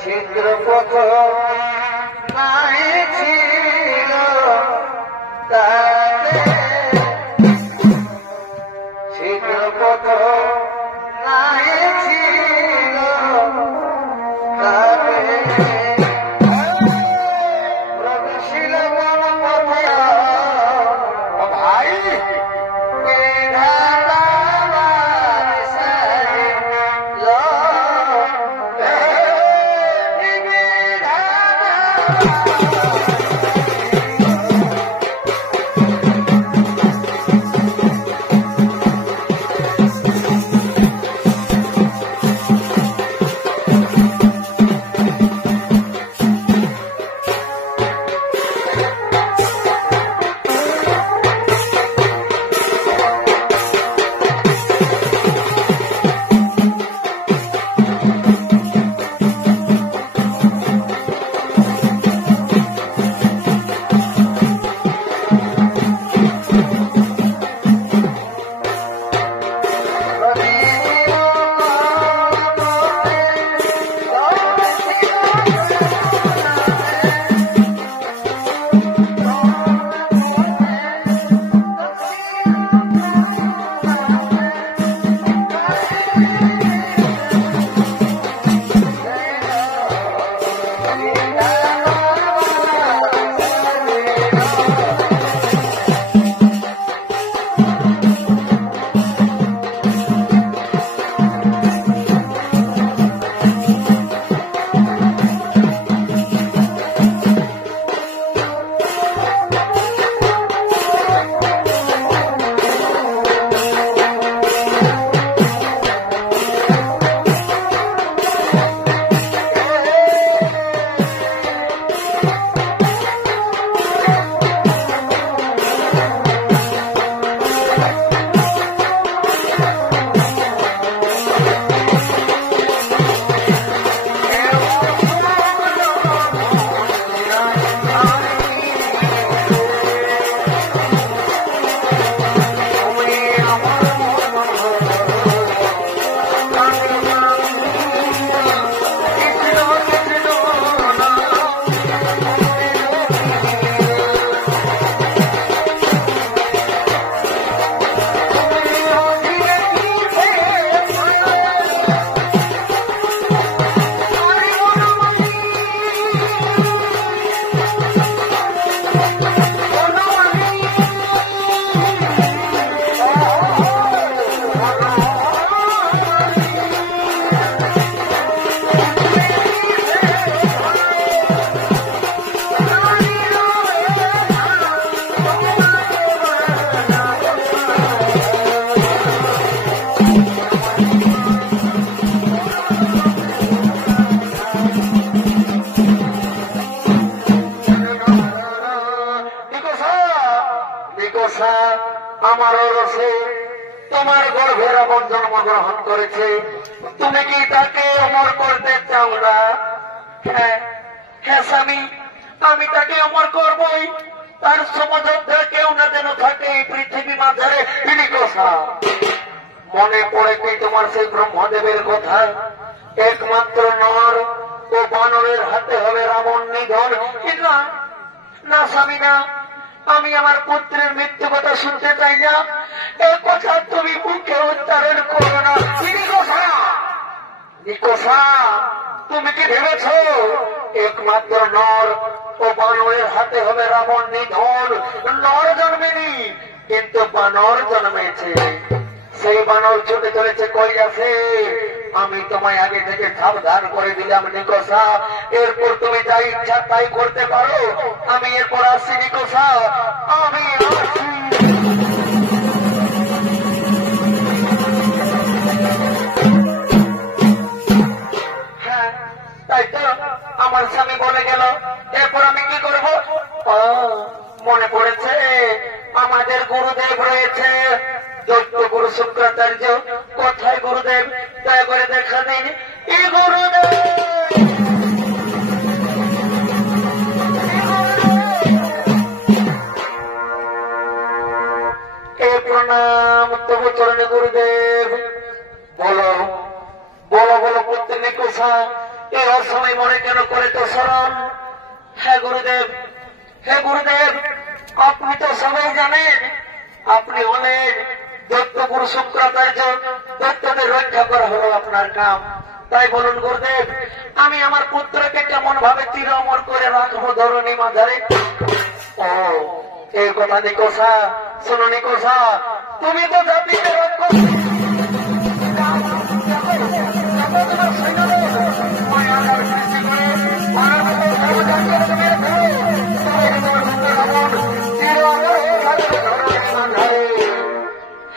ছিদ্র পথ নাই ছিল তাতে ছিদ্র পথ নাই ছিল তাতে প্রবেশিল কোন পথে ভাই আমার রসে তোমার গর্ভে রাবণ জন্মগ্রহণ করেছে, তুমি কি তাকে অমর করতে চাও না? হ্যাঁ হ্যাঁ স্বামী, আমি তাকে অমর করবই। তার সমযোদ্ধা কেউ না যেন থাকে এই পৃথিবী মাঝারে। মনে পড়ে কি তোমার সেই ব্রহ্মদেবের কথা? একমাত্র নর ও বানরের হাতে হবে রাবণ নিধন। না স্বামী না, আমি আমার পুত্রের মৃত্যু কথা শুনতে চাই না। এই কথা তুমি মুখে উচ্চারণ করো না। তুমি কি ভেবেছ একমাত্র নর ও বানরের হাতে হবে রাবণ নিধন? নর জন্মেনি, কিন্তু বানর জন্মেছে। সেই বানর ছুটে চলেছে কই আছে? আমি তোমায় আগে থেকে সাবধান করে দিলাম নিকোষা, এরপর তুমি যা ইচ্ছা তাই করতে পারো। আমি এরপর আসছি নিকোষা, আমি আসছি। হ্যাঁ তাই তো আমার স্বামী বলে গেল, এরপর আমি কি করব? মনে পড়েছে আমাদের গুরুদেব রয়েছে, দৈত্য গুরু শুক্রাচার্য। কোথায় গুরুদেব? দয়া করে দেখা দিন। এই গুরুদেব প্রণাম তবু চরণে গুরুদেব। বলো বলো বলো পুত্র নিকোষা, এই অসময় মনে কেন করে তো স্মরণ? হে গুরুদেব, হে গুরুদেব, আপনি তো সবাই জানেন আপনি হলেন দৈত্যগুরু শুক্রাচার্য। দৈত্যদের রক্ষা করা হলো আপনার কাম। তাই বলুন গুরুদেব, আমি আমার পুত্রকে কেমন ভাবে চির অমর করে রাখবো ধরণী মাঝারে? ও এই কথা নিকোষা, শোনো নিকোষা, তুমি তো জাতিতে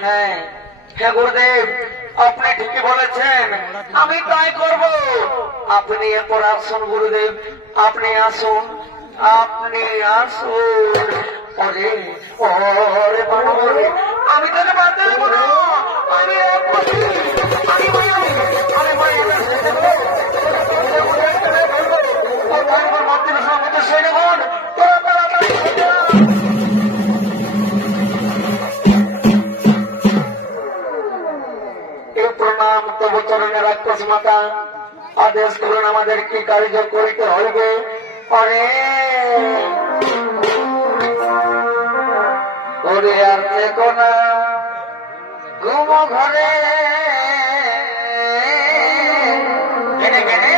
হ্যাঁ হ্যাঁ গুরুদেব, আপনি ঠিকই বলেছেন, আমি তাই করব। আপনি এরপর আসুন গুরুদেব, আপনি আসুন, আপনি আসুন। ওরে ওরে বানর, আমি তোকে বাঁধতে দেবো না। আমি সৈন্যগণ, তোরা তাড়াতাড়ি প্রণাম তব চরণে রাক্ষস মাতা, আদেশ করুন আমাদের কি কার্য করিতে হইবে। অরে ওরে আর দেখো না ঘুম ঘরে গেনে গেনে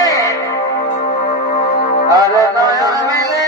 আর নয়ন মিলে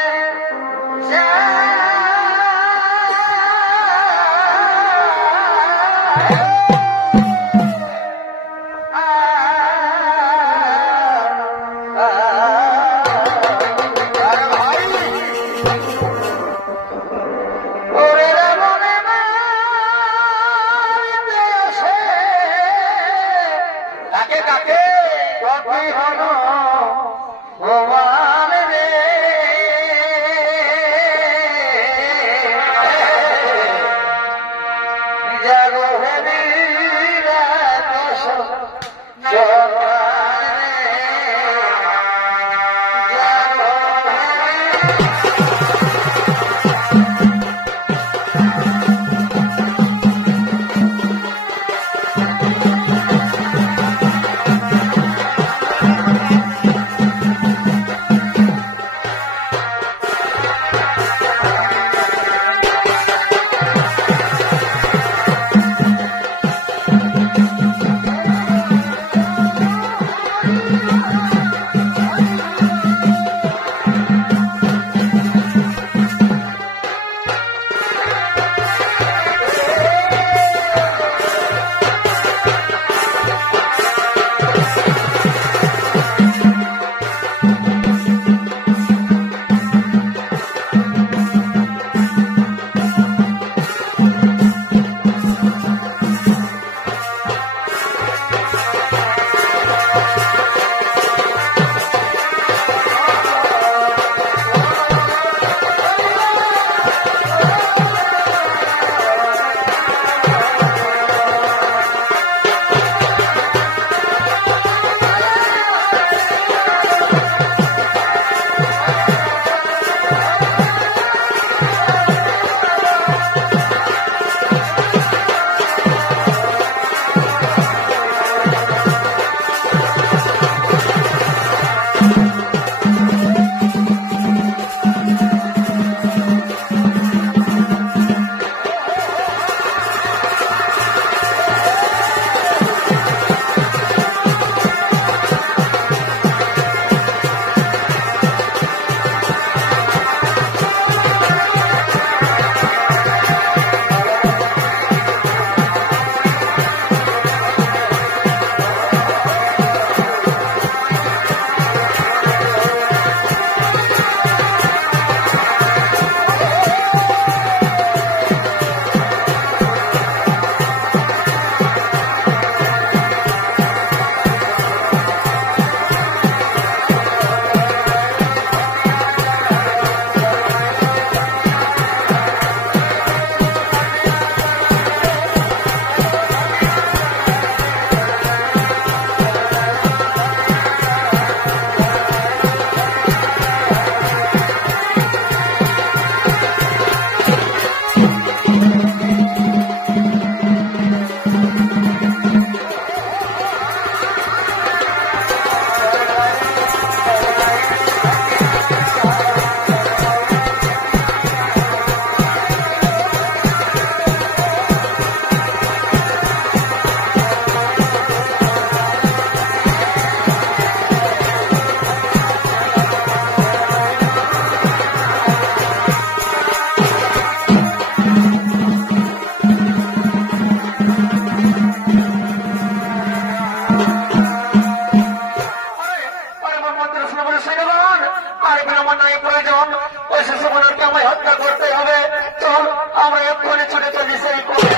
ওই শিশু মানুষকে আমায় হত্যা করতে হবে। চল আমরা এক্ষুনি ছুটে চলি সেই করে।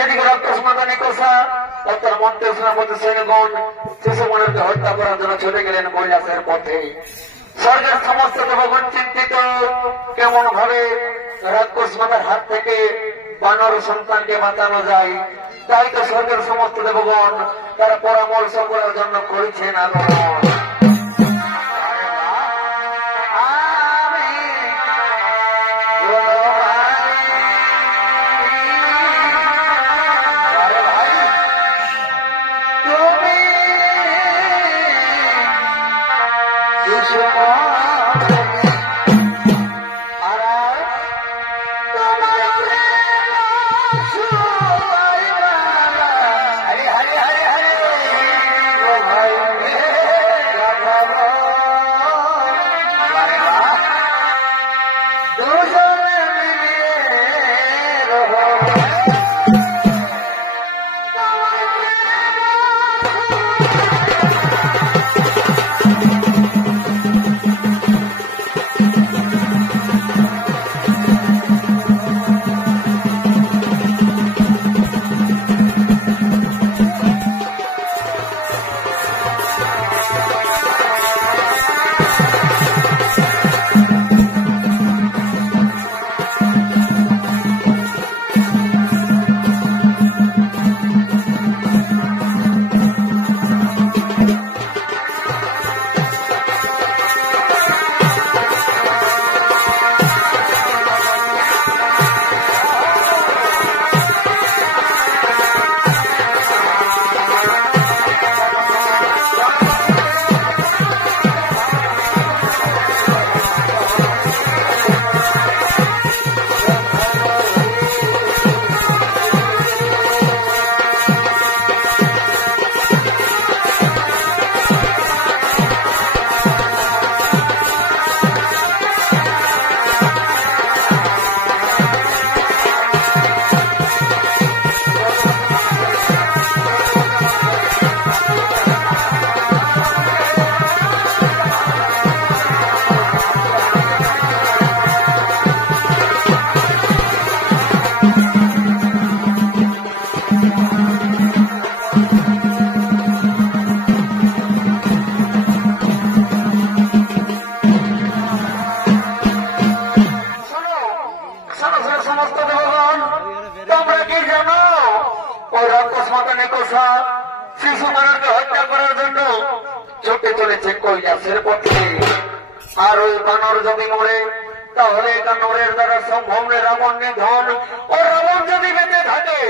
এদিকে রাক্ষস মাতা নিকোষা ও তার মন্ত্রী সেনাপতি সৈন্যগণ শিশু মানুষকে হত্যা করার জন্য ছুটে গেলেন কৈলাসের পথে। স্বর্গের সমস্ত দেবগণ চিন্তিত কেমন ভাবে রাক্ষস মাতার হাত থেকে বানর সন্তানকে বাঁচানো যায়। তাই তো স্বর্গের সমস্ত দেবগণ তারা পরামর্শ করার জন্য করেছেন আগমন। শিশু মানুষকে হত্যা করার জন্য ছুটে চলেছে কৈলাসের পথে। আর ওই বানর যদি মরে তাহলে এটা নরের দ্বারা সম্ভব নয় রাবণ নিধন। ও রাবণ যদি বেঁচে থাকে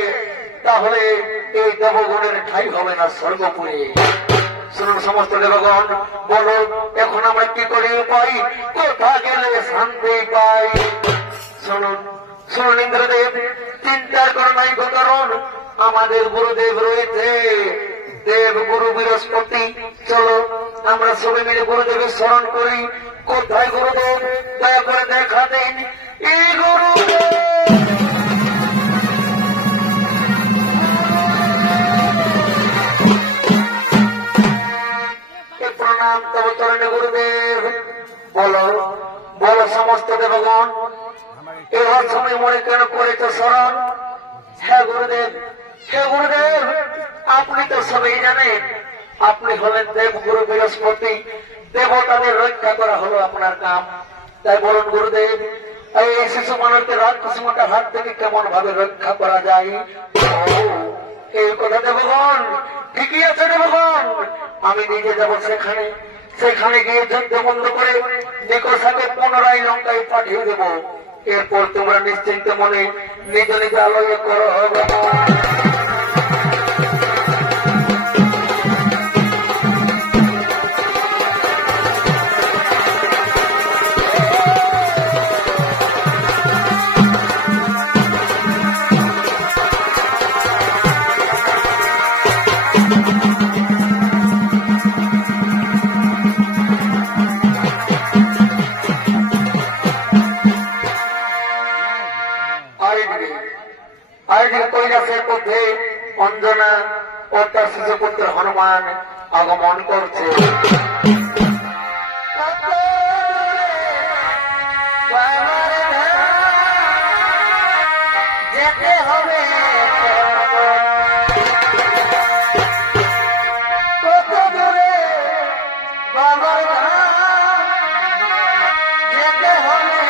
তাহলে এই দেবগণের ঠাই হবে না স্বর্গপুরে। শুনুন সমস্ত দেবগণ, বলো এখন আমরা কি করে পাই, কোথা গেলে শান্তি পাই? শুনুন শুনুন ইন্দ্রদেব, চিন্তার কোনো নাই কারণ আমাদের গুরুদেব রয়েছে দেব গুরু বৃহস্পতি। চলো আমরা সবাই মিলে গুরুদেবের স্মরণ করি। কোথায় গুরুদেব, দয়া করে দেখা দিন। এই গুরুদেব প্রণাম তব চরণে গুরুদেব। বলো বলো সমস্ত দেবগণ, এবার সময় মনে কেন করেছ স্মরণ? হ্যাঁ গুরুদেব, হে গুরুদেব, আপনি তো সবাই জানেন আপনি হলেন দেব গুরু বৃহস্পতি। দেবতাদের রক্ষা করা হলো আপনার কাম। তাই বলুন গুরুদেব, এই শিশু মানুষকে রাক্ষস মাতার হাত থেকে কেমন ভাবে রক্ষা করা যায়? এই কথা দেবগণ, ঠিকই আছে দেবগণ, আমি নিজে যাব সেখানে। সেখানে গিয়ে যুদ্ধ বন্ধ করে নিকোষাকে পুনরায় লঙ্কায় পাঠিয়ে দেব। এরপর তোমরা নিশ্চিন্ত মনে নিজ নিজ আলোয় করো। অঞ্জনা ও তার শিশুপুত্র হনুমান আগমন করছে। যেতে হবে কত দূরে বাবার যেতে হবে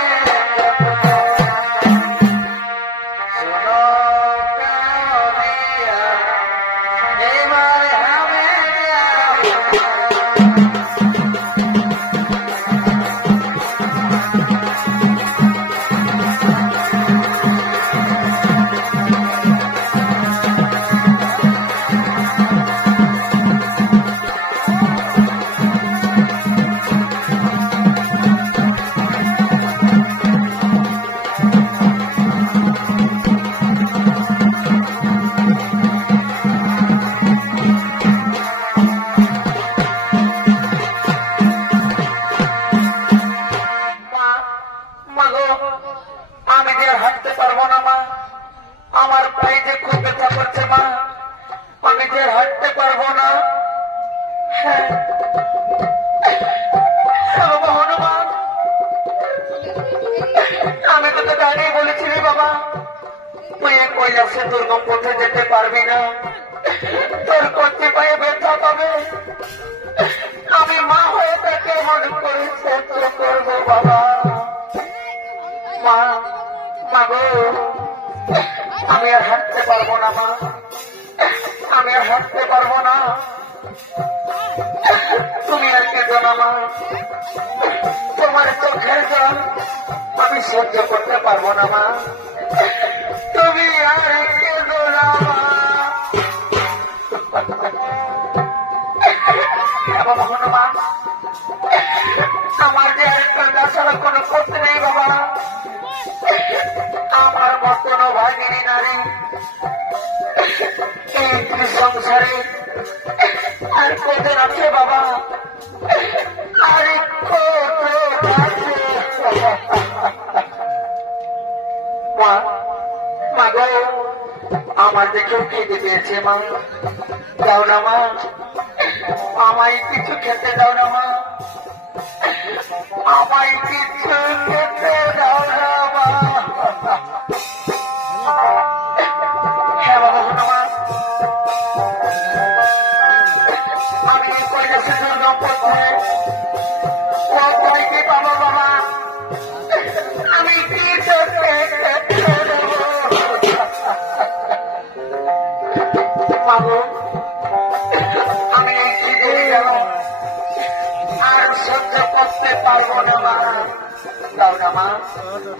দুর্গম পথে যেতে পারবি না, তোর কচ্ছি পায়ে ব্যথা পাবে। আমি মা হয়ে তাকে মনে করে সহ্য করবো বাবা। মা মাগো আমি আর হাঁটতে পারবো না মা, আমি আর হাঁটতে পারবো না। তুমি আর কেঁদো না মা, তোমার চোখের জল আমি সহ্য করতে পারবো না মা। তুমি আর কেঁদো না মা। বাবা হনুমান আমার যে আরেকটা ছাড়া কোনো করতে নেই বাবা। আমার মতন ভাগিনী নারী এই সংসারে আর কত আছে বাবা, আর কত আছে। মা মা গো আমার দেখেও খেতে পেয়েছে মা, দাও না মা, আমায় কিছু খেতে দাও না মা, আমায় কিছু খেতে দাও না মা। হ্যাঁ বাবা হনুমান আমি এই পরিবেশে দুর্গম পথে কোথায় পাবো বাবা, আমি কি আমি আর সহ্য করতে পারবো না মা, দাও না মা।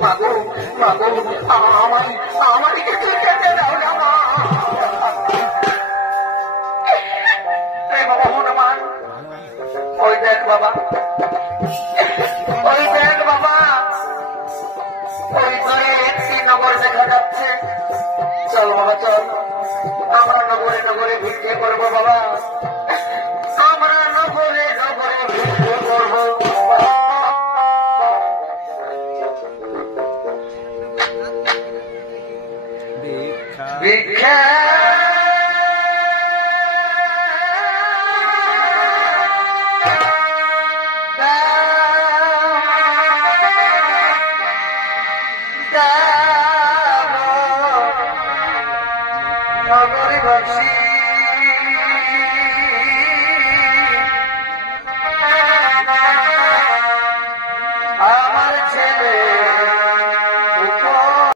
মাগো মাগো আমার কিছু খেতে দাও না মা। বাবা হনুমান ওই দেখ বাবা, ওই দেখ বাবা, ওই দূরে একটি নগর দেখা যাচ্ছে। চল বাবা চল, আমরা নগরে নগরে ভিক্ষে করবো বাবা, আমরা নগরে নগরে ভিক্ষে করবো। ভিক্ষা নগরীবাসী